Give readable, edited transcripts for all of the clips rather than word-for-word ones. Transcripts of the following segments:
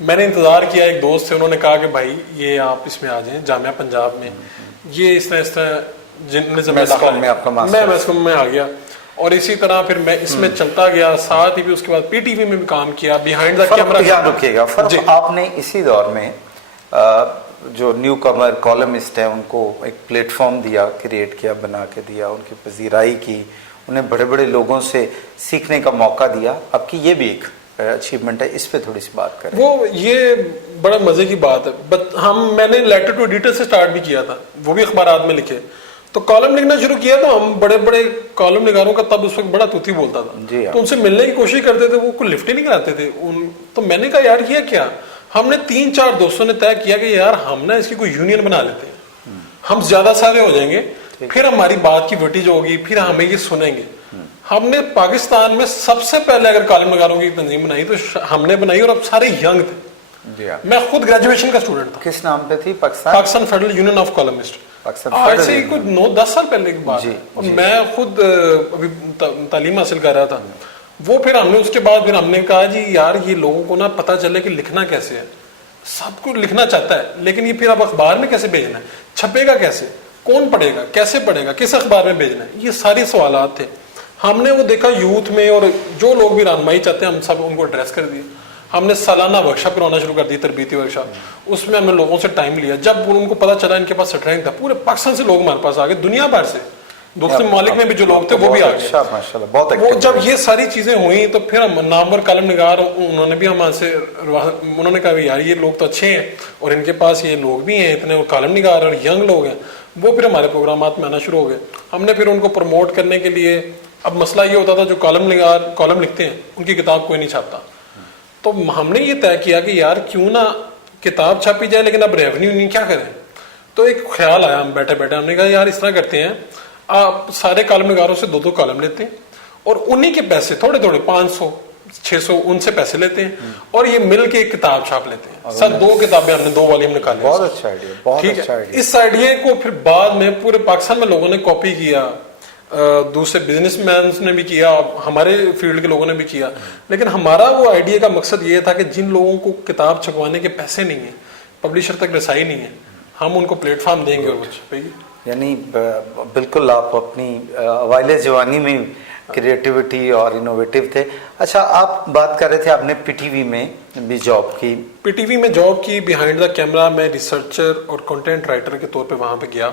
میں نے انتظار کیا, ایک دوست تھے, انہوں نے کہا کہ بھائی یہ آپ اس میں آ جائیں جامعہ پنجاب میں, یہ اس طرح میں میس کام میں آ گیا, اور اسی طرح پھر میں اس میں چلتا گیا, ساتھ ہی بھی اس کے بعد پی ٹی وی میں بھی کام کیا, بیہائنڈ دا کیمرہ. رکیے گا, فرق آپ نے اسی دور میں جو نیو کمر کالمسٹ ہیں ان کو ایک پلیٹ فارم دیا, کریٹ کیا, بنا کے دیا, ان کی پذیرائی کی, انہیں بڑے بڑے لوگوں سے سیکھنے کا موقع دیا. آپ کی یہ بھی ایک اچیومنٹ ہے, اس پہ تھوڑی سی بات کریں. وہ یہ بڑا مزے کی بات ہے. میں نے لیٹر ٹو ایڈیٹر سے سٹارٹ بھی کیا تھا, وہ بھی اخبارات میں لکھے. تو کالم لکھنا شروع کیا تو ہم بڑے بڑے کالم نگاروں کا تب اس وقت بڑا توتی بولتا تھا, تو ان سے ملنے کی کوشش کرتے تھے, وہ کوئی لفٹ ہی نہیں کراتے تھے. تو میں نے کہا یار یہ کیا, ہم نے 3-4 دوستوں نے طے کیا کہ یار ہم نا اس کی کوئی یونین بنا لیتے ہیں, ہم زیادہ سارے ہو جائیں گے, پھر ہماری بات کی وٹی جو ہوگی, پھر ہمیں یہ سنیں گے. ہم نے پاکستان میں سب سے پہلے اگر کالم نگاروں کی تنظیم بنائی تو ہم نے بنائی, اور اب سارے ینگ تھے. میں خود گریجویشن کا اسٹوڈنٹ تھا. کس نام پہ تھی؟ Pakistan federal union of columnist. آج سے کچھ 9-10 سال پہلے کی بات ہے, اور میں خود ابھی تعلیم حاصل کر رہا تھا. وہ پھر ہم نے اس کے بعد پھر ہم نے کہا جی یار یہ لوگوں کو نا پتہ چلے کہ لکھنا کیسے ہے. سب کو لکھنا چاہتا ہے, لیکن یہ پھر اب اخبار میں کیسے بھیجنا ہے, چھپے گا کیسے, کون پڑھے گا, کیسے پڑھے گا, کس اخبار میں بھیجنا ہے, یہ سارے سوالات تھے. ہم نے وہ دیکھا یوتھ میں, اور جو لوگ بھی رہنمائی چاہتے ہیں ہم سب ان کو ایڈریس کر دیے. ہم نے سالانہ ورکشاپ کروانا شروع کر دی, تربیتی ورکشاپ. اس میں ہم نے لوگوں سے ٹائم لیا. جب ان کو پتا چلا ان کے پاس اسٹرینتھ تھا, پورے پاکستان سے لوگ ہمارے پاس آ گئے, دنیا بھر سے, دوسرے ممالک میں بھی جو لوگ تھے وہ بھی آ گئے. وہ جب یہ ساری چیزیں ہوئیں تو پھر ہم نامور کالم نگار, انہوں نے بھی ہمارے سے, انہوں نے کہا یار یہ لوگ تو اچھے ہیں اور ان کے پاس یہ لوگ بھی ہیں اتنے, اور کالم نگار اور ینگ لوگ ہیں. وہ پھر ہمارے پروگرامات میں آنا شروع ہو گئے. ہم نے پھر ان کو پروموٹ کرنے کے لیے, اب مسئلہ یہ ہوتا تھا جو کالم نگار کالم لکھتے ہیں ان کی کتاب کوئی نہیں چھاپتا, تو ہم نے یہ طے کیا کہ یار کیوں نہ کتاب چھاپی جائے, لیکن اب ریونیو نہیں, کیا کریں. تو ایک خیال آیا, ہم بیٹھے بیٹھے ہم نے کہا یار اس طرح کرتے ہیں, آپ سارے کالم نگاروں سے 2-2 کالم لیتے ہیں, اور انہی کے پیسے تھوڑے تھوڑے 500-600 ان سے پیسے لیتے ہیں, اور یہ مل کے ایک کتاب چھاپ لیتے ہیں. سر 2 کتابیں ہم نے 2 والیوم نکالے. بہت اچھا آئیڈیا, بہت اچھا آئیڈیا. اس آئیڈیا کو پھر بعد میں پورے پاکستان میں لوگوں نے کاپی کیا, دوسرے بزنس مینس نے بھی کیا, ہمارے فیلڈ کے لوگوں نے بھی کیا. لیکن ہمارا وہ آئیڈیا کا مقصد یہ تھا کہ جن لوگوں کو کتاب چھپوانے کے پیسے نہیں ہیں, پبلشر تک رسائی نہیں ہے, ہم ان کو پلیٹ فارم دیں گے اور وہ چھپے گی. یعنی بالکل آپ اپنی اوائل جوانی میں کریٹیوٹی اور انوویٹیو تھے. اچھا آپ بات کر رہے تھے آپ نے پی ٹی وی میں بھی جاب کی. پی ٹی وی میں جاب کی, بیہائنڈ دا کیمرہ میں ریسرچر اور کنٹینٹ رائٹر کے طور پہ وہاں پہ گیا,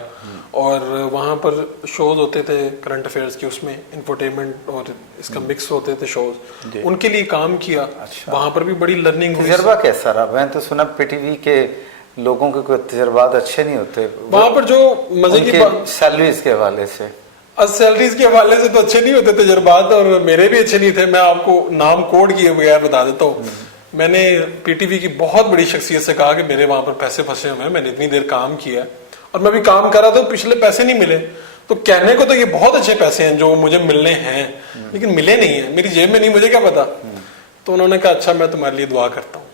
اور وہاں پر شوز ہوتے تھے کرنٹ افیئرس کے, اس میں انفرٹینمنٹ اور اس کا مکس ہوتے تھے شوز, ان کے لیے کام کیا. وہاں پر بھی بڑی لرننگ ہوئی. تجربہ کیسا رہا؟ میں تو سنا پی ٹی وی کے لوگوں کے کوئی تجربات اچھے نہیں ہوتے وہاں پر, جو مزے کی بات سیلریز کے حوالے سے. سیلریز کے حوالے سے تو اچھے نہیں ہوتے تجربات, اور میرے بھی اچھے نہیں تھے. میں آپ کو نام کوڈ کیے بغیر بتا دیتا ہوں. میں نے پی ٹی وی کی بہت بڑی شخصیت سے کہا کہ میرے وہاں پر پیسے پھنسے ہوئے ہیں, میں نے اتنی دیر کام کیا اور میں بھی کام کر رہا تھا, پچھلے پیسے نہیں ملے. تو کہنے کو تو یہ بہت اچھے پیسے ہیں جو مجھے ملنے ہیں, لیکن ملے نہیں ہیں, میری جیب میں نہیں, مجھے کیا پتا. تو انہوں نے کہا اچھا میں تمہارے لیے دعا کرتا ہوں.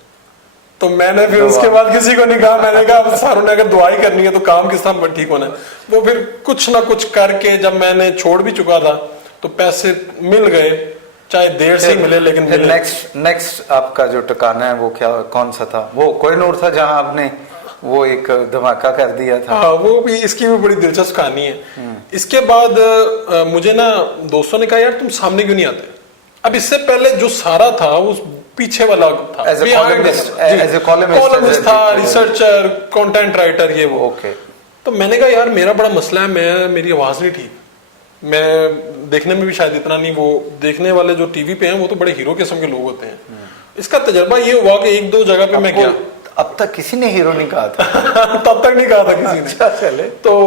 تو میں نے پھر اس کے بعد کسی کو نہیں کہا, میں نے کہا ساروں نے اگر دعائی کرنی ہے تو کام کس طرح ٹھیک ہونا ہے. وہ پھر کچھ نہ کچھ کر کے جب میں نے چھوڑ بھی چکا تھا تو پیسے مل گئے, چاہے دیر سے ملے لیکن ملے. نیکسٹ آپ کا جو ٹکانہ ہے وہ کیا, کون سا تھا؟ وہ کوہ نور تھا جہاں آپ نے وہ ایک دھماکہ کر دیا تھا. ہاں وہ بھی, اس کی بھی بڑی دلچسپ کہانی ہے. اس کے بعد مجھے نا دوستوں نے کہا یار تم سامنے کیوں نہیں آتے. اب اس سے پہلے جو سارا تھا اس پیچھے والا تھا, کالمسٹ تھا, ریسرچر, کنٹینٹ رائٹر, یہ وہ. تو میں نے کہا یار میرا بڑا مسئلہ ہے, میری آواز نہیں ٹھیک, میں دیکھنے میں بھی شاید اتنا نہیں, وہ دیکھنے والے جو ٹی وی پہ ہیں وہ تو بڑے ہیرو قسم کے لوگ ہوتے ہیں. اس کا تجربہ یہ ہوا کہ 1-2 جگہ پہ میں گیا. اب تک کسی نے ہیرو نہیں کہا تھا تب تک نہیں کہا تھا کسی نے. تو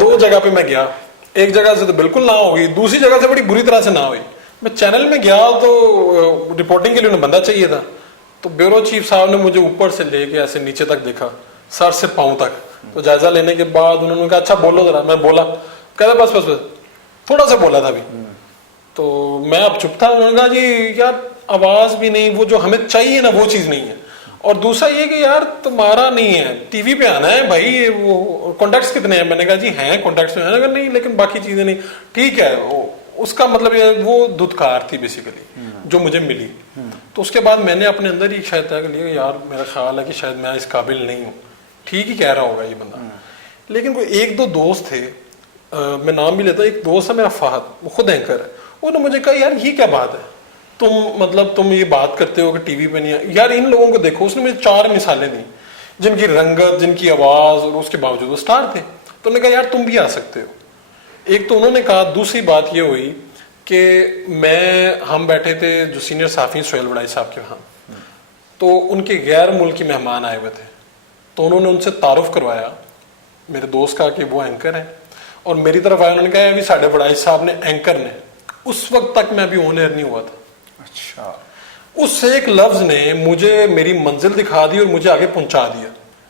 2 جگہ پہ میں گیا, ایک جگہ سے تو بالکل نہ ہوئی, دوسری جگہ سے بڑی بری طرح سے نہ ہوئی. میں چینل میں گیا تو رپورٹنگ کے لیے انہیں بندہ چاہیے تھا, تو بیورو چیف صاحب نے مجھے اوپر سے لے کے ایسے نیچے تک دیکھا, سر سے پاؤں تک. تو جائزہ لینے کے بعد انہوں نے کہا اچھا بولو ذرا. میں بولا, کہتا بس بس بس تھوڑا سا بولا تھا ابھی. تو میں اب چپ تھا. انہوں نے کہا جی یار آواز بھی نہیں, وہ جو ہمیں چاہیے نا وہ چیز نہیں ہے, اور دوسرا یہ کہ یار تمہارا نہیں ہے, ٹی وی پہ آنا ہے بھائی, وہ کانٹیکٹس کتنے ہیں. میں نے کہا جی ہیں کانٹیکٹس میں, نہیں لیکن باقی چیزیں نہیں. ٹھیک ہے, اس کا مطلب یہ وہ دھتکار تھی بیسیکلی جو مجھے ملی. تو اس کے بعد میں نے اپنے اندر ہی شاید طے کر لیا یار میرا خیال ہے کہ شاید میں اس قابل نہیں ہوں. ٹھیک ہی کہہ رہا ہوگا یہ بندہ. لیکن کوئی ایک دو دوست تھے, میں نام بھی لیتا ہوں, ایک دوست ہے میرا فہد, وہ خود اینکر ہے. انہوں نے مجھے کہا یار یہ کیا بات ہے, تم یہ بات کرتے ہو کہ ٹی وی پہ نہیں ہے یار, ان لوگوں کو دیکھو. اس نے مجھے 4 مثالیں دی جن کی رنگت, جن کی آواز, اور اس کے باوجود وہ سٹار تھے. تو انہوں نے کہا یار تم بھی آ سکتے ہو. ایک تو انہوں نے کہا. دوسری بات یہ ہوئی کہ ہم بیٹھے تھے جو سینئر صحافی سہیل وڑائی صاحب کے وہاں, تو ان کے غیر ملکی مہمان آئے ہوئے تھے. تو انہوں نے ان سے تعارف کروایا میرے دوست کا کہ وہ اینکر ہیں, اور میری طرف آیا. انہوں نے کہا ابھی ساڈے وڑائی صاحب نے اینکر نے. اس وقت تک میں ابھی آن ایئر نہیں ہوا تھا. اچھا. اس ایک لفظ نے مجھے میری منزل دکھا دی اور مجھے آگے پہنچا دیا.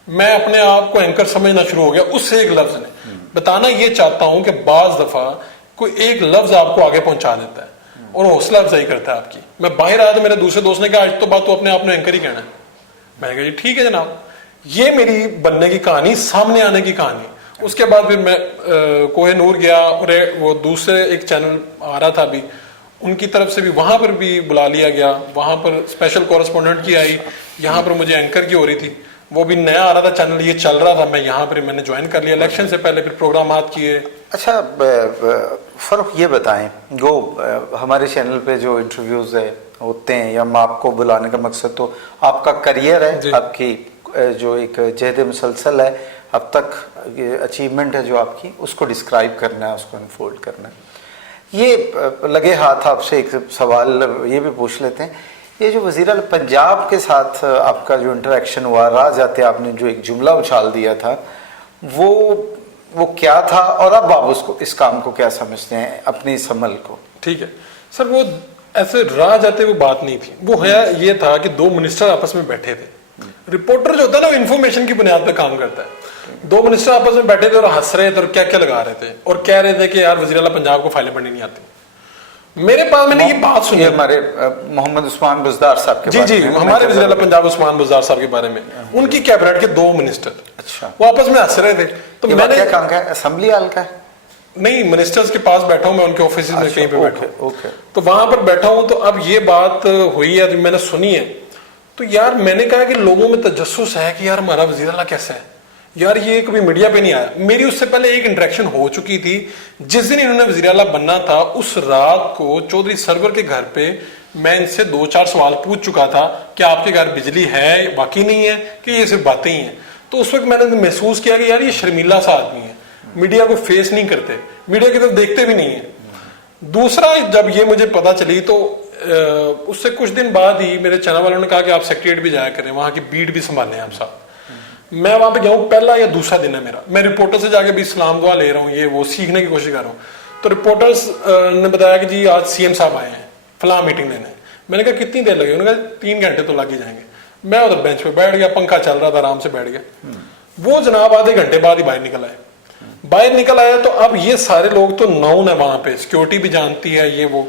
میں اپنے آپ کو اینکر سمجھنا شروع ہو گیا اس ایک لفظ نے. بتانا یہ چاہتا ہوں کہ بعض دفعہ کوئی ایک لفظ آپ کو آگے پہنچا دیتا ہے اور حوصلہ افزائی کرتا ہے آپ کی. میں باہر آیا تو میرے دوسرے دوست نے کہا آج تو بات تو اپنے آپ نے اینکر ہی کہنا ہے. میں نے کہا جی ٹھیک ہے جناب. یہ میری بننے کی کہانی, سامنے آنے کی کہانی. اس کے بعد پھر میں کوہ نور گیا, اور وہ دوسرے ایک چینل آ رہا تھا ابھی, ان کی طرف سے بھی وہاں پر بھی بلا لیا گیا. وہاں پر اسپیشل کورسپونڈنٹ کی آئی, یہاں پر مجھے اینکر کی ہو رہی تھی. وہ بھی نیا آ رہا تھا چینل, یہ چل رہا تھا. میں یہاں پر میں نے جوائن کر لیا الیکشن سے پہلے, پھر پروگرامات کیے. اچھا فاروق یہ بتائیں, جو ہمارے چینل پہ جو انٹرویوز ہوتے ہیں یا ہم آپ کو بلانے کا مقصد تو آپ کا کریئر ہے, آپ کی جو ایک جہد مسلسل ہے, اب تک اچیومنٹ ہے جو آپ کی, اس کو ڈسکرائب کرنا ہے, اس کو انفولڈ کرنا ہے. یہ لگے ہاتھ آپ سے ایک سوال یہ بھی پوچھ لیتے ہیں, یہ جو وزیر اعلیٰ پنجاب کے ساتھ آپ کا جو انٹریکشن ہوا, راہ جاتے آپ نے جو ایک جملہ اچھال دیا تھا, وہ کیا تھا, اور اب آپ اس کام کو کیا سمجھتے ہیں, اپنی اس عمل کو؟ ٹھیک ہے سر, وہ ایسے راہ جاتے وہ بات نہیں تھی. وہ ہے یہ تھا کہ 2 منسٹر آپس میں بیٹھے تھے. رپورٹر جو ہوتا ہے نا وہ انفارمیشن کی بنیاد پہ کام کرتا ہے. 2 منسٹر آپس میں بیٹھے تھے اور ہنس رہے تھے اور کیا کیا لگا رہے تھے, اور کہہ رہے تھے کہ یار وزیر اعلیٰ پنجاب کو فائلیں پڑھنی نہیں آتی. میرے پاس میں نے یہ بات سنی, ہمارے محمد عثمان بزدار صاحب کے جی ہمارے وزیر اعلیٰ پنجاب عثمان بزدار صاحب کے بارے میں, ان کی کیبنٹ کے 2 منسٹر, اچھا, وہ آپس میں ہنس رہے تھے. تو میں نے کہاں کا ہے, اسمبلی ہال کا ہے؟ نہیں, منسٹرز کے پاس بیٹھا ہوں میں, ان کے آفیسز میں کہیں پہ بیٹھا ہوں. اوکے. تو وہاں پر بیٹھا ہوں. تو اب یہ بات ہوئی ہے, میں نے سنی ہے. تو یار میں نے کہا کہ لوگوں میں تجسس ہے کہ یار ہمارا وزیر اعلیٰ کیسا ہے, یار یہ کبھی میڈیا پہ نہیں آیا. میری اس سے پہلے ایک انٹریکشن ہو چکی تھی. جس دن انہوں نے وزیر اعلیٰ بننا تھا, اس رات کو چودھری سرور کے گھر پہ میں ان سے 2-4 سوال پوچھ چکا تھا کہ آپ کے گھر بجلی ہے, باقی نہیں ہے, کہ یہ صرف باتیں ہی ہیں. تو اس وقت میں نے محسوس کیا کہ یار یہ شرمیلا سا آدمی ہے, میڈیا کو فیس نہیں کرتے, میڈیا کی طرف دیکھتے بھی نہیں ہیں. دوسرا, جب یہ مجھے پتا چلی تو اس سے کچھ دن بعد ہی میرے چینل والوں نے کہا کہ آپ سیکریٹریٹ بھی جایا کریں, وہاں کی بیٹ بھی سنبھالیں آپ ساتھ. میں وہاں پہ گیا ہوں, پہلا یا دوسرا دن ہے میرا. میں رپورٹر سے جا کے بھی سلام دعا لے رہا ہوں, یہ وہ سیکھنے کی کوشش کر رہا ہوں. تو رپورٹرز نے بتایا کہ جی آج سی ایم صاحب آئے ہیں فلاں میٹنگ لینے. میں نے کہا کتنی دیر لگے, انہوں نے کہا 3 گھنٹے تو لگ ہی جائیں گے. میں ادھر بینچ پہ بیٹھ گیا, پنکھا چل رہا تھا, آرام سے بیٹھ گیا. وہ جناب آدھے گھنٹے بعد ہی باہر نکل آئے. تو اب یہ سارے لوگ تو ناؤن ہے وہاں پہ, سیکورٹی بھی جانتی ہے یہ وہ.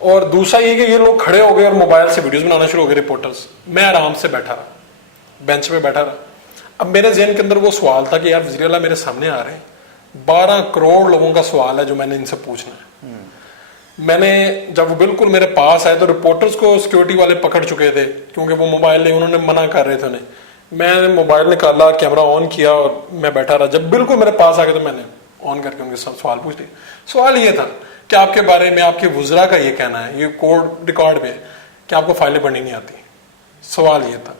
اور دوسرا یہ کہ یہ لوگ کھڑے ہو گئے اور موبائل سے ویڈیوز بنانا شروع ہو گئے رپورٹرز. میں آرام سے بیٹھا رہا, بینچ پہ بیٹھا رہا. اب میرے ذہن کے اندر وہ سوال تھا کہ یار وزیر اعلیٰ میرے سامنے آ رہے ہیں, 12 کروڑ لوگوں کا سوال ہے جو میں نے ان سے پوچھنا ہے. میں نے جب وہ بالکل میرے پاس آئے تو رپورٹرز کو سیکورٹی والے پکڑ چکے تھے, کیونکہ وہ موبائل لے, انہوں نے منع کر رہے تھے انہیں. میں نے موبائل نکالا, کیمرہ آن کیا اور میں بیٹھا رہا. جب بالکل میرے پاس آ گئے تو میں نے آن کر کے ان کے ساتھ سوال پوچھ لیے. سوال یہ تھا کہ آپ کے بارے میں آپ کے وزراء کا یہ کہنا ہے, یہ کوڈ ریکارڈ میں, کہ آپ کو فائلیں پڑھنی نہیں آتی. سوال یہ تھا.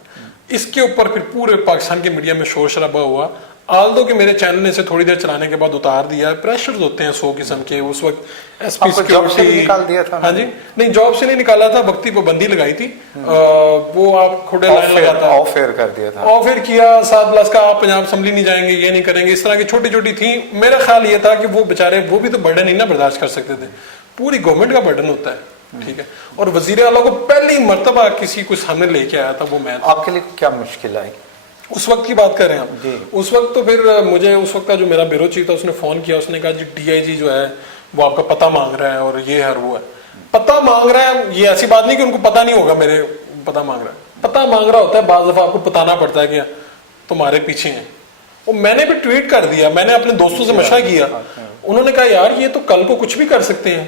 اس کے اوپر پھر پورے پاکستان کے میڈیا میں شور شرابہ ہوا. آلدو کہ میرے چینل نے اسے تھوڑی دیر چلانے کے بعد اتار دیا. پریشرز ہوتے ہیں 100 قسم کے. اس وقت ایس پی سیکورٹی نکال دیا تھا. ہاں جی, نہیں جاب سے نہیں نکالا تھا, وقتی پابندی لگائی تھی. وہ آپ کھڑے لائن لگاتا, آف ایئر کر دیا تھا, آف ایئر کیا. 7+ کا آپ پنجاب اسمبلی نہیں جائیں گے, یہ نہیں کریں گے, اس طرح کی چھوٹی چھوٹی تھیں. میرا خیال یہ تھا کہ وہ بیچارے, وہ بھی تو برڈن نہیں نا برداشت کر سکتے تھے, پوری گورنمنٹ کا برڈن ہوتا ہے. ٹھیک ہے, اور وزیر اعلیٰ کو پہلی مرتبہ کسی کو سامنے لے کے آیا تھا وہ میں. آپ کے لیے کیا مشکل آئی اس وقت کی بات کر رہے ہیں آپ؟ اس وقت تو پھر مجھے اس وقت کا جو میرا بیورو چیف تھا اس نے فون کیا, اس نے کہا جی DIG جو ہے وہ آپ کا پتہ مانگ رہا ہے, اور یہ ہے اور وہ ہے. پتہ مانگ رہا ہے, یہ ایسی بات نہیں کہ ان کو پتہ نہیں ہوگا میرے پتہ مانگ رہا ہے. پتہ مانگ رہا ہوتا ہے, بعض دفعہ آپ کو بتانا پڑتا ہے کہ تمہارے پیچھے ہیں. اور میں نے بھی ٹویٹ کر دیا, میں نے اپنے دوستوں سے مشورہ کیا. انہوں نے کہا یار یہ تو کل کو کچھ بھی کر سکتے ہیں,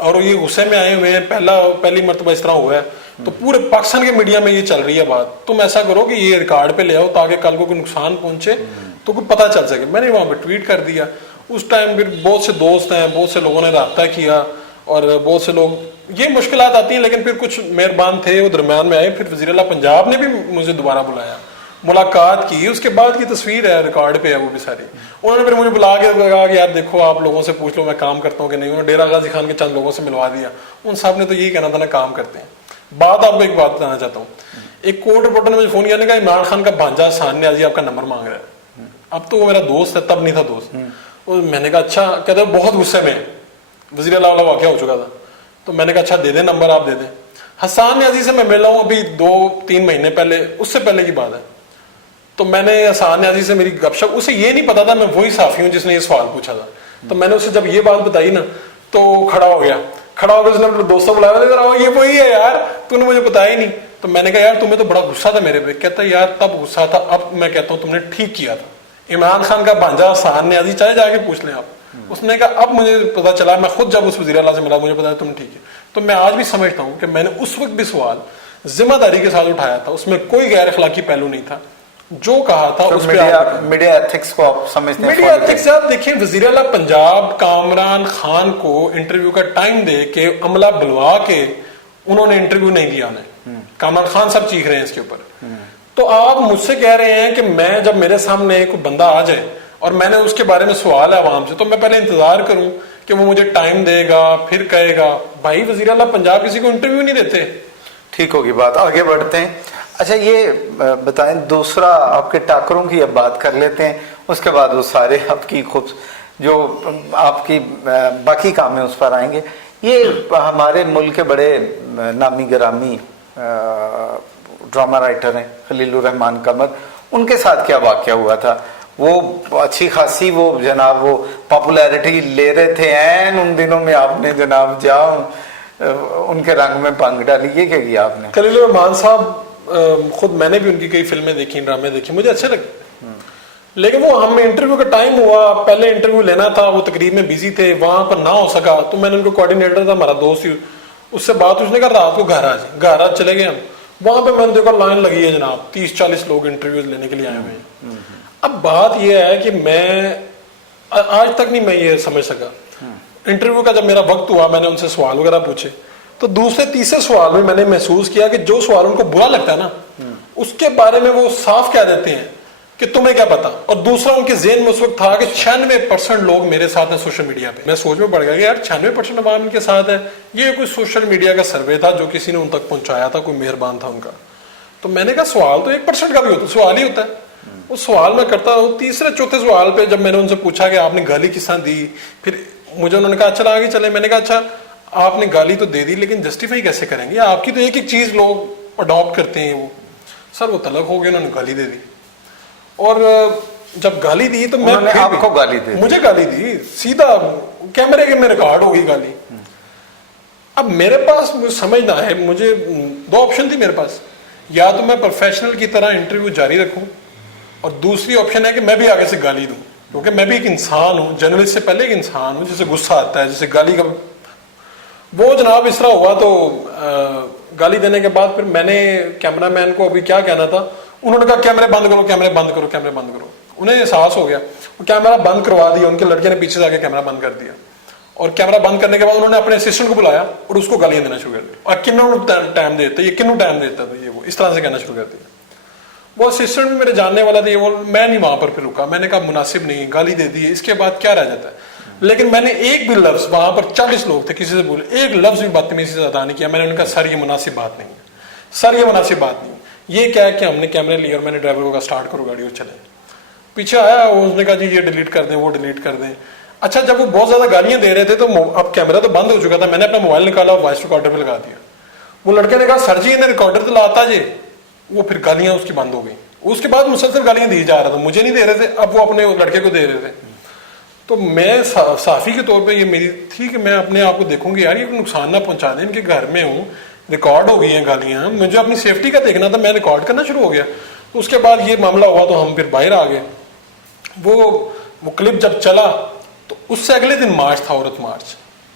اور یہ غصے میں آئے ہوئے ہیں, پہلی مرتبہ اس طرح ہوا ہے, تو پورے پاکستان کے میڈیا میں یہ چل رہی ہے بات, تم ایسا کرو کہ یہ ریکارڈ پہ لے آؤ تاکہ کل کو کوئی نقصان پہنچے تو کوئی پتہ چل سکے. میں نے وہاں پہ ٹویٹ کر دیا. اس ٹائم پھر بہت سے دوست ہیں, بہت سے لوگوں نے رابطہ کیا, اور بہت سے لوگ, یہ مشکلات آتی ہیں لیکن پھر کچھ مہربان تھے وہ درمیان میں آئے. پھر وزیر اعلیٰ پنجاب نے بھی مجھے دوبارہ بلایا, ملاقات کی, اس کے بعد کی تصویر ہے, ریکارڈ پہ ہے وہ بھی ساری. انہوں نے پھر مجھے بلا کے کہا کہ یار دیکھو آپ لوگوں سے پوچھ لو میں کام کرتا ہوں کہ نہیں. انہوں نے ڈیرہ غازی خان کے چند لوگوں سے ملوا دیا, ان صاحب نے تو یہی کہنا تھا نا کام کرتے ہیں. بات آپ کو ایک بات بتانا چاہتا ہوں, ایک کورٹ رپورٹر نے مجھے فون کیا, نے کہا عمران خان کا بھانجا حسان نیازی آپ کا نمبر مانگ رہا ہے. اب تو وہ میرا دوست ہے, تب نہیں تھا دوست. میں نے کہا اچھا, کہتے بہت غصے میں, وزیر اعلیٰ والا واقعہ ہو چکا تھا. تو میں نے کہا اچھا دے دیں نمبر, آپ دے دیں. حسان نیازی سے میں ملا ہوں ابھی 2-3 مہینے پہلے, اس سے پہلے کی بات ہے. تو میں نے حسان نیازی سے میری گپ شپ, اسے یہ نہیں پتا تھا میں وہی صحافی ہوں جس نے یہ سوال پوچھا تھا. تو میں نے اسے جب یہ بات بتائی نا تو کھڑا ہو گیا اس نے اپنے دوستوں بلایا, یہ وہی ہے یار, تو نے مجھے بتایا ہی نہیں. تو میں نے کہا یار تمہیں تو بڑا غصہ تھا میرے پہ. کہتا یار تب غصہ تھا, اب میں کہتا ہوں تم نے ٹھیک کیا تھا. عمران خان کا بھانجا حسان نیازی چاہے جا کے پوچھ لیں آپ. اس نے کہا اب مجھے پتا چلا, میں خود جب اس وزیر اعلیٰ سے ملا مجھے پتا تم ٹھیک ہے. تو میں آج بھی سمجھتا ہوں کہ میں نے اس وقت بھی سوال ذمہ داری کے ساتھ اٹھایا تھا, اس میں کوئی غیر اخلاقی پہلو نہیں تھا. جو کہا تھا اس پہ میڈیا ایتھکس کو آپ سمجھتے ہیں. میڈیا ایتھکس آپ دیکھیں, وزیر اعلیٰ پنجاب کامران خان کو انٹرویو کا ٹائم دے کے عملہ بلوا کے انہوں نے انٹرویو نہیں لیا. کامران خان صاحب چیخ رہے ہیں اس کے اوپر. تو آپ مجھ سے کہہ رہے ہیں کہ میں جب میرے سامنے کوئی بندہ آ جائے اور میں نے اس کے بارے میں سوال ہے عوام سے, تو میں پہلے انتظار کروں کہ وہ مجھے ٹائم دے گا پھر کہے گا. بھائی وزیر اعلیٰ پنجاب کسی کو انٹرویو نہیں دیتے. ٹھیک ہوگی بات, آگے بڑھتے ہیں. اچھا یہ بتائیں, دوسرا آپ کے ٹاکروں کی اب بات کر لیتے ہیں, اس کے بعد وہ سارے آپ کی جو آپ کی باقی کام ہیں اس پر آئیں گے. یہ ہمارے ملک کے بڑے نامی گرامی ڈرامہ رائٹر ہیں خلیل الرحمان قمر, ان کے ساتھ کیا واقعہ ہوا تھا؟ وہ اچھی خاصی وہ جناب وہ پاپولیرٹی لے رہے تھے این ان دنوں میں, آپ نے جناب جاؤ ان کے رنگ میں پنکھ ڈالی, یہ کیا کیا آپ نے؟ خلیل الرحمان صاحب خود میں نے بھی ان کی کئی فلمیں دیکھی, ڈرامے دیکھے, مجھے اچھے لگے. لیکن وہ ہم انٹرویو کا ٹائم ہوا, پہلے انٹرویو لینا تھا, وہ تقریب میں بزی تھے, وہاں پر نہ ہو سکا. تو میں نے ان کو کوآرڈینیٹر تھا ہمارا دوست ہی, اس سے بات, اس نے کہا رات کو گھر آ جائیں. گھر آج چلے گئے ہم. وہاں پہ میں نے دیکھا لائن لگی ہے جناب, 30-40 لوگ انٹرویوز لینے کے لیے آئے ہوئے ہیں. اب بات یہ ہے کہ میں آج تک نہیں میں یہ سمجھ سکا. انٹرویو کا جب میرا وقت ہوا میں نے ان سے سوال وغیرہ پوچھے, تو دوسرے تیسرے سوال میں نے محسوس کیا کہ جو سوال ان کو برا لگتا ہے نا اس کے بارے میں وہ صاف کہہ دیتے ہیں کہ تمہیں کیا پتا. اور دوسرا ان کے ذہن میں اس وقت تھا کہ 96% لوگ میرے ساتھ ہیں سوشل میڈیا پہ. میں سوچ میں پڑ گیا کہ یار 96% عوام ان کے ساتھ ہے. یہ کوئی سوشل میڈیا کا سروے تھا جو کسی نے ان تک پہنچایا تھا, کوئی مہربان تھا ان کا. تو میں نے کہا سوال تو 1% کا بھی ہوتا, سوال ہی ہوتا ہے. وہ سوال میں کرتا ہوں. تیسرے چوتھے سوال پہ جب میں نے ان سے پوچھا کہ آپ نے گالی کس طرح دی, پھر مجھے انہوں نے کہا چلا آگے چلے. میں نے کہا اچھا آپ نے گالی تو دے دی لیکن جسٹیفائی کیسے کریں گے, آپ کی تو ایک ایک چیز لوگ اڈاپٹ کرتے ہیں. وہ سر وہ طلق ہو گیا, انہوں نے گالی دے دی. اور جب گالی دی تو میں آپ کو گالی دی, مجھے گالی دی سیدھا کیمرے کے میں ریکارڈ ہو گئی گالی. اب میرے پاس سمجھنا ہے, مجھے 2 آپشن تھی میرے پاس, یا تو میں پروفیشنل کی طرح انٹرویو جاری رکھوں, اور دوسری آپشن ہے کہ میں بھی آگے سے گالی دوں, کیونکہ میں بھی ایک انسان ہوں, جرنلسٹ سے پہلے ایک انسان ہوں جسے غصہ آتا ہے, جسے گالی کا. وہ جناب اس طرح ہوا. تو گالی دینے کے بعد پھر میں نے کیمرہ مین کو ابھی کیا کہنا تھا, انہوں نے کہا کیمرے بند کرو, کیمرے بند کرو, کیمرے بند کرو. انہیں احساس ہو گیا, وہ کیمرہ بند کروا دیا. ان کے لڑکے نے پیچھے سے آ کے کیمرہ بند کر دیا, اور کیمرہ بند کرنے کے بعد انہوں نے اپنے اسسٹنٹ کو بلایا اور اس کو گالیاں دینا شروع کر دی. اور کنوں ٹائم دیتا, یہ کنوں ٹائم دیتا تھا, یہ وہ اس طرح سے کہنا شروع کر دیا. وہ اسسٹنٹ میرے جاننے والا تھا, میں نہیں وہاں پر پھر رکا. میں نے کہا مناسب نہیں, گالی دے دی, اس کے بعد کیا رہ جاتا ہے. لیکن میں نے ایک بھی لفظ, وہاں پر 40 لوگ تھے, کسی سے بولے ایک لفظ بھی بدتمیزی سے ادا نہیں کیا. میں نے ان کا سر یہ مناسب بات نہیں ہے, سر یہ مناسب بات نہیں. یہ کیا ہے کہ ہم نے کیمرے لیے اور میں نے ڈرائیور کو کہا اسٹارٹ کرو گاڑی اور چلے. پیچھے آیا, اس نے کہا جی یہ ڈیلیٹ کر دیں, وہ ڈیلیٹ کر دیں. اچھا جب وہ بہت زیادہ گالیاں دے رہے تھے تو اب کیمرہ تو بند ہو چکا تھا, میں نے اپنا موبائل نکالا, وائس ریکارڈر پہ لگا دیا. وہ لڑکے نے کہا سر جی انہیں ریکارڈر تو لاتا جی. وہ پھر گالیاں اس کی بند ہو گئی. اس کے بعد مسلسل گالیاں دی جا رہا تھا, مجھے نہیں دے رہے تھے, اب وہ اپنے لڑکے کو دے رہے تھے. تو میں صحافی کے طور پہ یہ میری تھی کہ میں اپنے آپ کو دیکھوں گی یار یہ نقصان نہ پہنچا دیں, ان کے گھر میں ہوں, ریکارڈ ہو گئی ہیں گالیاں, مجھے اپنی سیفٹی کا دیکھنا تھا, میں ریکارڈ کرنا شروع ہو گیا. اس کے بعد یہ معاملہ ہوا تو ہم پھر باہر آ گئے. وہ کلپ جب چلا تو اس سے اگلے دن مارچ تھا, عورت مارچ.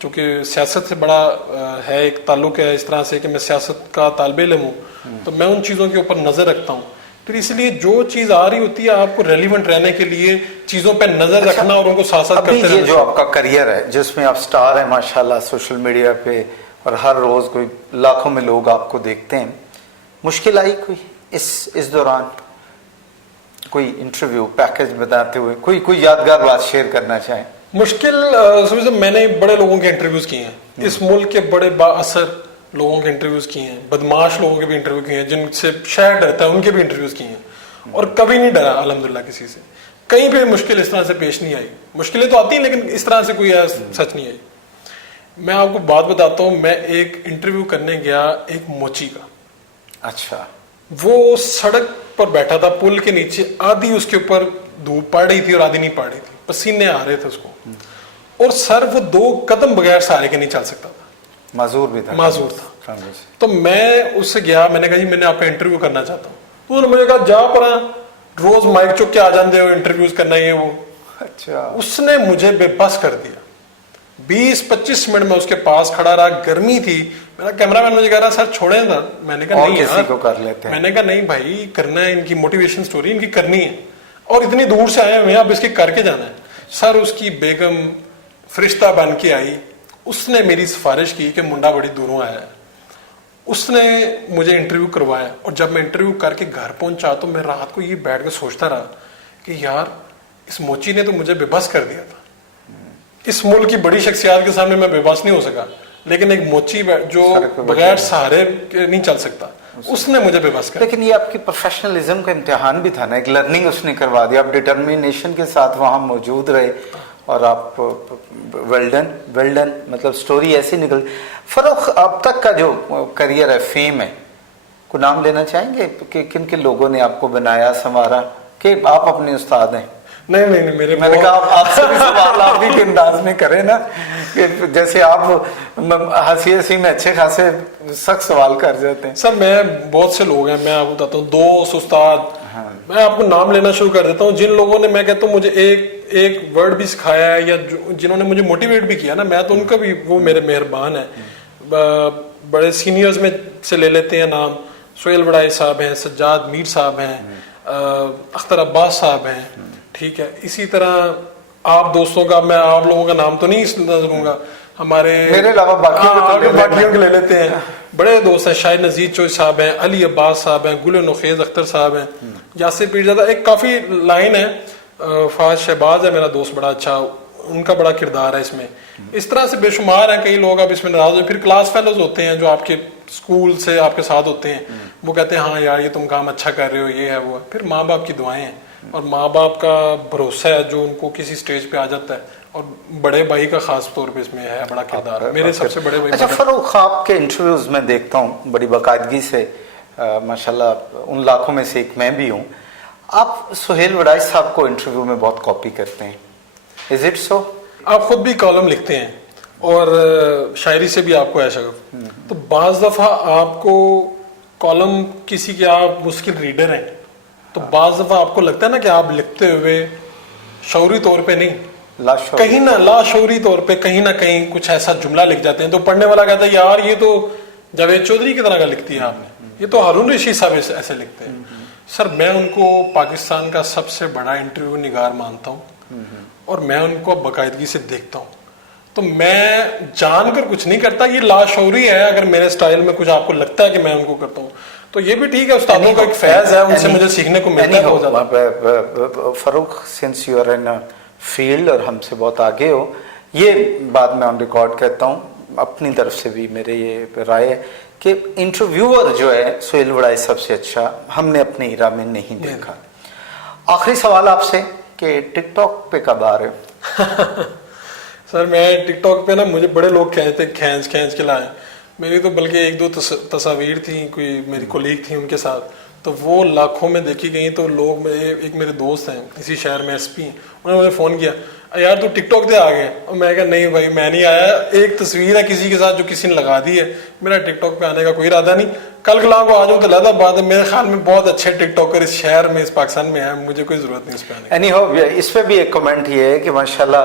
چونکہ سیاست سے بڑا ہے ایک تعلق ہے اس طرح سے کہ میں سیاست کا طالب علم ہوں تو میں ان چیزوں کے اوپر نظر رکھتا ہوں. پھر اس لیے جو چیز آ رہی ہوتی ہے آپ کو ریلیونٹ رہنے کے لیے چیزوں پہ نظر رکھنا اور ان کو ساتھ ساتھ کرتے رہنا. یہ جو آپ کا کریئر ہے جس میں آپ سٹار ہیں ماشاءاللہ سوشل میڈیا پہ اور ہر روز کوئی لاکھوں میں لوگ آپ کو دیکھتے ہیں, مشکل آئی کوئی اس دوران؟ کوئی انٹرویو پیکج بتاتے ہوئے کوئی یادگار بات شیئر کرنا چاہیں؟ مشکل میں نے بڑے لوگوں کے انٹرویوز کیے ہیں, اس ملک کے بڑے با اثر لوگوں کے انٹرویوز کیے ہیں, بدماش لوگوں کے بھی انٹرویو کیے ہیں, جن سے شہر ڈرتا ہے ان کے بھی انٹرویوز کیے ہیں, اور کبھی نہیں ڈرا الحمدللہ کسی سے. کہیں پہ مشکل اس طرح سے پیش نہیں آئی. مشکلیں تو آتی ہیں لیکن اس طرح سے کوئی سچ نہیں آئی. میں آپ کو بات بتاتا ہوں, میں ایک انٹرویو کرنے گیا ایک موچی کا. اچھا. وہ سڑک پر بیٹھا تھا پل کے نیچے, آدھی اس کے اوپر دھوپ پڑ رہی تھی اور آدھی نہیں پڑ رہی تھی, پسینے آ رہے تھے اس کو, اور سر وہ 2 قدم بغیر سہارے کے نہیں چل سکتا تھا, معذور بھی تھا. معذور تھا. تو میں اس سے گیا, میں نے کہا جی میں نے آپ کا انٹرویو کرنا چاہتا ہوں. تو انہوں نے مجھے کہا جا پڑا, روز مائک چک کے آ جاندے ہو انٹرویوز کرنا یہ وہ. اچھا. اس نے مجھے بے بس کر دیا. 20-25 منٹ میں اس کے پاس کھڑا رہا, گرمی تھی. میرا کیمرہ مین مجھے کہہ رہا سر چھوڑیں نا. میں نے کہا نہیں کسی کو کر لیتے ہیں. میں نے کہا نہیں بھائی کرنا ہے, ان کی موٹیویشن سٹوری ان کی کرنی ہے, اور اتنی دور سے آئے ہوئے ہیں اب اس کی کر کے جانا ہے. سر اس کی بیگم فرشتہ بن کے آئی, اس نے میری سفارش کی کہ منڈا بڑی دوروں آیا ہے. اس نے مجھے انٹرویو کروایا, اور جب میں انٹرویو کر کے گھر پہنچا تو میں رات کو یہ بیٹھ کے سوچتا رہا کہ یار اس موچی نے تو مجھے بے بس کر دیا تھا. اس ملک کی بڑی شخصیات کے سامنے میں بے بس نہیں ہو سکا, لیکن ایک موچی جو بغیر سہارے کے نہیں چل سکتا, اس نے مجھے بے بس کر. لیکن یہ آپ کی پروفیشنلزم کا امتحان بھی تھا نا, ایک لرننگ اس نے کروا دیا. آپ ڈٹرمینیشن کے ساتھ وہاں موجود رہے, اور آپ ویلڈن مطلب سٹوری ایسی نکل. فروخ اب تک کا جو کریئر ہے, فیم ہے, کو نام لینا چاہیں گے کہ کن کن لوگوں نے آپ کو بنایا سنوارا, کہ آپ اپنے استاد ہیں؟ نہیں میں نے کہا آپ سے بھی سوال آپ بھی کے انداز میں کریں نا, کہ جیسے آپ ہنسی میں اچھے خاصے سخت سوال کر جاتے ہیں. سر میں بہت سے لوگ ہیں, میں آپ کو بتاتا ہوں, دوست استاد, میں آپ کو نام لینا شروع کر دیتا ہوں. جن لوگوں نے میں کہتا ہوں مجھے ایک ورڈ بھی سکھایا ہے, یا جنہوں نے مجھے موٹیویٹ بھی کیا نا, میں تو ان کا بھی وہ میرے مہربان ہیں. بڑے سینئرز میں سے لے لیتے ہیں نام, سہیل وڑائی صاحب ہیں, سجاد میر صاحب ہیں, اختر عباس صاحب ہیں, ٹھیک ہے. اسی طرح آپ دوستوں کا, میں آپ لوگوں کا نام تو نہیں لوں گا, ہمارے میرے علاوہ باقیوں کے لے لیتے ہیں. بڑے دوست ہیں, شاہد نذیر چوئی صاحب ہیں, علی عباس صاحب ہیں, گل نخیز اختر صاحب ہیں, یاسر پیرزادہ, ایک کافی لائن ہے. فاض شہباز ہے میرا دوست بڑا اچھا, ان کا بڑا کردار ہے اس میں. اس طرح سے بے شمار ہیں. کئی لوگ اب اس میں ناراض ہیں. پھر کلاس فیلوز ہوتے ہیں جو آپ کے اسکول سے آپ کے ساتھ ہوتے ہیں, وہ کہتے ہیں ہاں یار یہ تم کام اچھا کر رہے ہو, یہ ہے وہ ہے. پھر ماں باپ کی دعائیں ہیں اور ماں باپ کا بھروسہ ہے جو ان کو کسی سٹیج پہ آ جاتا ہے, اور بڑے بھائی کا خاص طور پہ اس میں ہے بڑا کردار, میرے سب سے بڑے بھائی. اچھا فروخ, آپ کے انٹرویوز میں دیکھتا ہوں بڑی باقاعدگی سے, ماشاءاللہ ان لاکھوں میں سے ایک میں بھی ہوں, آپ سہیل وڑائی صاحب کو انٹرویو میں بہت کاپی کرتے ہیں, از اٹ سو؟ آپ خود بھی کالم لکھتے ہیں اور شاعری سے بھی آپ کو ہے شغف, تو بعض دفعہ آپ کو کالم کسی کے آپ مشکل ریڈر ہیں, تو بعض دفعہ آپ کو لگتا ہے نا کہ آپ لکھتے ہوئے شعوری طور پہ نہیں, کہیں نہ لاشعوری طور پہ کہیں نہ کہیں کچھ ایسا جملہ لکھ جاتے ہیں تو پڑھنے والا کہتا ہے یار یہ تو جاوید چودھری کی طرح کا لکھتی ہے آپ نے, یہ تو ہارون رشید صاحب ایسے لکھتے ہیں. سر میں ان کو پاکستان کا سب سے بڑا انٹرویو نگار مانتا ہوں, اور میں ان کو باقاعدگی سے دیکھتا ہوں, تو میں جان کر کچھ نہیں کرتا, یہ لاشعوری ہے. اگر میرے سٹائل میں کچھ آپ کو لگتا ہے کہ میں ان کو کرتا ہوں تو یہ بھی ٹھیک ہے, استادوں کا ایک فیض ہے, ان سے مجھے سیکھنے کو ملتا ہے بہت زیادہ. Farrukh, since you are in field اور ہم سے بہت آگے ہو, یہ بات میں آن ریکارڈ کہتا ہوں, اپنی طرف سے بھی میرے یہ رائے ہے کہ انٹرویور جو ہے سہیل وڑائی سب سے اچھا ہم نے اپنے ایرا میں نہیں دیکھا. آخری سوال آپ سے کہ ٹک ٹاک پہ کب آ رہے ہو؟ سر میں ٹک ٹاک پہ نا, مجھے بڑے لوگ کہتے کھینچ کے لائے. میری تو بلکہ 1-2 تصاویر تھیں, کوئی میری کولیگ تھیں ان کے ساتھ, تو وہ لاکھوں میں دیکھی گئیں. تو لوگ, ایک میرے دوست ہیں اسی شہر میں ایس پی ہیں, انہوں نے مجھے فون کیا یار تو ٹک ٹاک پہ آ گئے, اور میں کہا نہیں بھائی میں نہیں آیا, ایک تصویر ہے کسی کے ساتھ جو کسی نے لگا دی ہے, میرا ٹک ٹاک پہ آنے کا کوئی ارادہ نہیں. کل کلاں کو آ جاؤں تو لہذا بات ہے, میرے خیال میں بہت اچھے ٹک ٹاکر اس شہر میں اس پاکستان میں ہیں, مجھے کوئی ضرورت نہیں اس پہ آنے کی. اس پہ بھی ایک کمنٹ یہ ہے کہ ماشاءاللہ